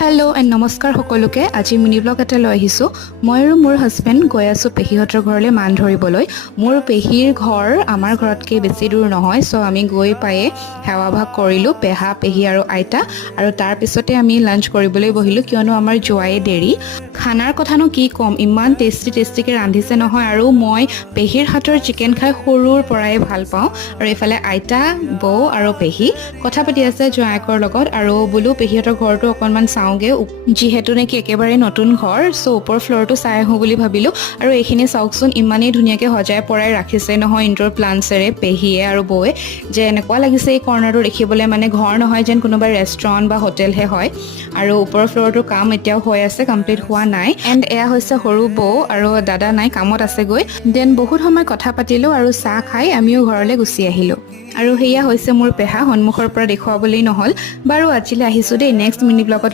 Hello' and নমস্কাৰ সকলোকে। আজি মিনি ব্লগ এটা লৈ আহিছোঁ। মই আৰু মোৰ হাজবেণ্ড গৈ আছোঁ পেহীহঁতৰ ঘৰলৈ মান ধৰিবলৈ। মোৰ পেহীৰ ঘৰ আমাৰ ঘৰতকৈ বেছি দূৰ নহয়, চ' আমি গৈ পায়ে সেৱা ভাগ কৰিলোঁ, পেহা পেহী আৰু আইতা, আৰু তাৰপিছতে আমি লাঞ্চ কৰিবলৈ বহিলোঁ, কিয়নো আমাৰ যোৱাই দেৰি। খানাৰ কথানো কি ক'ম, ইমান টেষ্টিকৈ ৰান্ধিছে নহয়। আৰু মই পেহীৰ হাতৰ চিকেন খাই সৰুৰ পৰাই ভাল পাওঁ। আৰু এইফালে আইতা, বৌ আৰু পেহী কথা পাতি আছে জোঁৱায়েকৰ লগত, আৰু বোলো পেহীহঁতৰ ঘৰটো অকণমান চাওঁগে, যিহেতু নেকি একেবাৰে নতুন ঘৰ, চ' ওপৰ ফ্ল'ৰটো চাই আহোঁ বুলি ভাবিলোঁ। আৰু এইখিনি চাওকচোন, ইমানেই ধুনীয়াকৈ সজাই পৰাই ৰাখিছে নহয় ইনডোৰ প্লাণ্টছেৰে পেহীয়ে আৰু বৌয়ে, যে এনেকুৱা লাগিছে এই কৰ্ণাৰটো দেখিবলৈ মানে ঘৰ নহয়, যেন কোনোবা ৰেষ্টুৰেণ্ট বা হোটেলহে হয়। আৰু ওপৰৰ ফ্ল'ৰটোৰ কাম এতিয়াও হৈ আছে, কমপ্লিট হোৱা নাই। এণ্ড এয়া হৈছে সৰু বৌ, আৰু দাদা নাই, কামত আছেগৈ। দেন বহুত সময় কথা পাতিলোঁ আৰু চাহ খাই আমিও ঘৰলৈ গুচি আহিলোঁ। আৰু সেয়া হৈছে মোৰ পেহা, সন্মুখৰ পৰা দেখুৱাবলৈ নহ'ল বাৰু। আজিলৈ আহিছোঁ দেই, নেক্সট মিনি ব্লগত